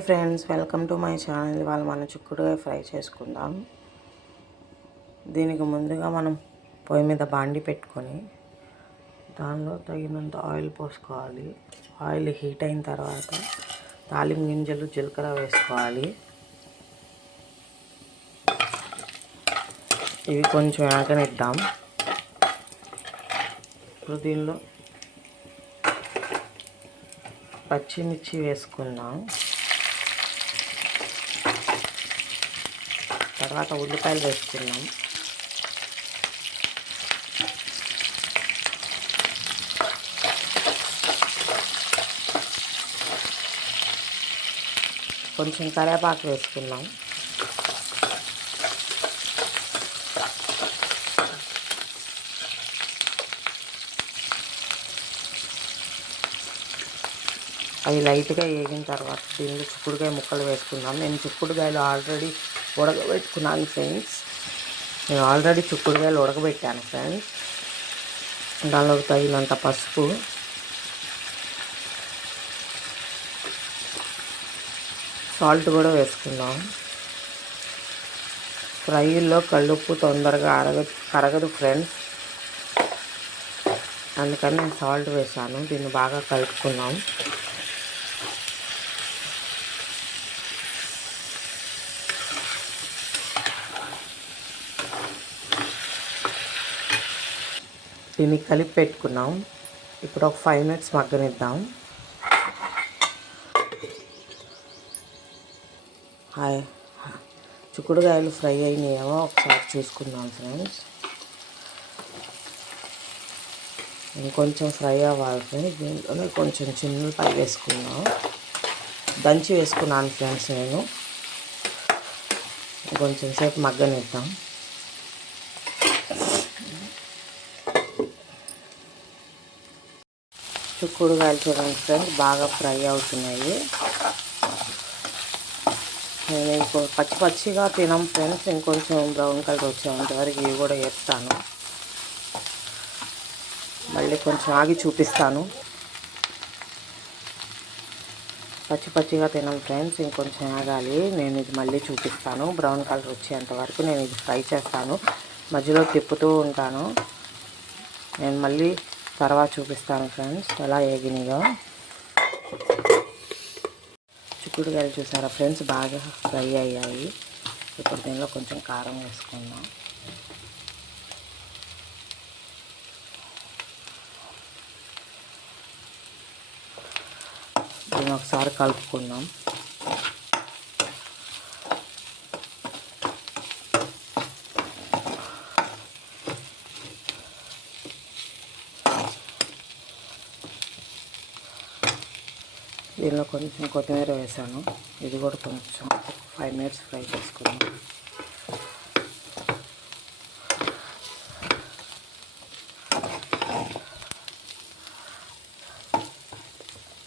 Hi friends, welcome to my channel. ఇవాళ మనం చిక్కుడుకాయ ఫ్రై చేసుకుందాం. దీనికి ముందుగా మనం పొయ్యి మీద బాండి పెట్టుకొని దానిలో తగినంత ఆయిల్ పోసుకోవాలి. ఆయిల్ హీట్ అయిన తర్వాత తాలింపు గింజలు, జీలకర్ర వేసుకోవాలి. ఇవి కొంచెం వేగనిద్దాం. ఇప్పుడు దీనిలో పచ్చిమిర్చి వేసుకుందాం. తర్వాత ఉల్లిపాయలు వేసుకుందాం. కొంచెం కరివేపాకు వేసుకుందాం. అవి లైట్గా వేగిన తర్వాత దీనిలో చిక్కుడుకాయ ముక్కలు వేసుకుందాం. నేను చిక్కుడుకాయలు ఆల్రెడీ ఉడకబెట్టుకున్నాను ఫ్రెండ్స్. ఉడకబెట్టాను ఫ్రెండ్స్. దానిలోకి తగినంత పసుపు, సాల్ట్ కూడా వేసుకుందాం. ఫ్రైలో కల్లుప్పు తొందరగా కరగదు ఫ్రెండ్స్, అందుకని నేను సాల్ట్ వేసాను. దీన్ని బాగా కలుపుకుందాం. దీన్ని కలిపి పెట్టుకున్నాం. ఇప్పుడు ఒక 5 minutes మగ్గనిద్దాం. చిక్కుడుకాయలు ఫ్రై అయినాయేమో ఒకసారి చూసుకుందాం ఫ్రెండ్స్. ఇంకొంచెం ఫ్రై అవ్వాలి ఫ్రెండ్స్. దీంట్లోనే కొంచెం చిన్నపాయ వేసుకుందాం. దంచి వేసుకున్నాను ఫ్రెండ్స్ నేను. కొంచెం సేపు మగ్గనిద్దాం. చిక్కుడుకాయలు చూడండి ఫ్రెండ్స్, బాగా ఫ్రై అవుతున్నాయి. నేను పచ్చిగా తినం ఫ్రెండ్స్. ఇంకొంచెం బ్రౌన్ కలర్ వచ్చేంతవరకు ఇవి కూడా వేస్తాను. మళ్ళీ కొంచెం ఆగి చూపిస్తాను. పచ్చిగా తినం ఫ్రెండ్స్, ఇంకొంచెం ఆగాలి. నేను ఇది మళ్ళీ చూపిస్తాను. బ్రౌన్ కలర్ వచ్చేంతవరకు నేను ఇది ఫ్రై చేస్తాను. మధ్యలో తిప్పుతూ ఉంటాను. నేను మళ్ళీ తర్వాత చూపిస్తాను ఫ్రెండ్స్ ఎలా వేగినాయో. చిక్కుడుకాయలు చూసారా ఫ్రెండ్స్, బాగా ఫ్రై అయ్యాయి. ఇప్పుడు దీనిలో కొంచెం కారం వేసుకుందాం. దీన్ని ఒకసారి కలుపుకుందాం. దీనిలో కొంచెం కొత్తిమీర వేసాను. ఇది కూడా కొంచెం 5 minutes ఫ్రై చేసుకుందాం.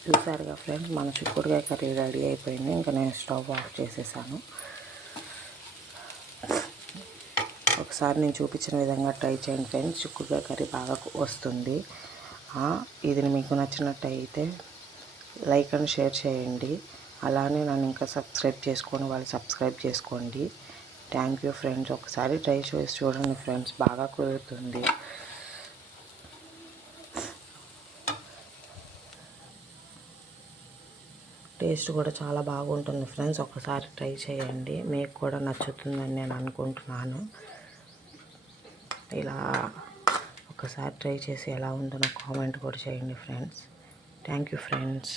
చూసారుగా ఫ్రెండ్స్, మన చిక్కుడుకాయ కర్రీ రెడీ అయిపోయింది. ఇంకా నేను స్టవ్ ఆఫ్ చేసేసాను. ఒకసారి నేను చూపించిన విధంగా ట్రై చేయండి ఫ్రెండ్స్. చిక్కుడుకాయ కర్రీ బాగా వస్తుంది. ఇది మీకు నచ్చినట్టయితే లైక్ అండ్ షేర్ చేయండి. అలానే నన్ను ఇంకా సబ్స్క్రైబ్ చేసుకోండి, వాళ్ళు సబ్స్క్రైబ్ చేసుకోండి. Thank you friends. ఒకసారి ట్రై చేసి చూడండి ఫ్రెండ్స్, బాగా కుదురుతుంది. టేస్ట్ కూడా చాలా బాగుంటుంది ఫ్రెండ్స్. ఒకసారి ట్రై చేయండి, మీకు కూడా నచ్చుతుందని నేను అనుకుంటున్నాను. ఇలా ఒకసారి ట్రై చేసి ఎలా ఉందో నాకు కామెంట్ కూడా చేయండి ఫ్రెండ్స్. Thank you friends.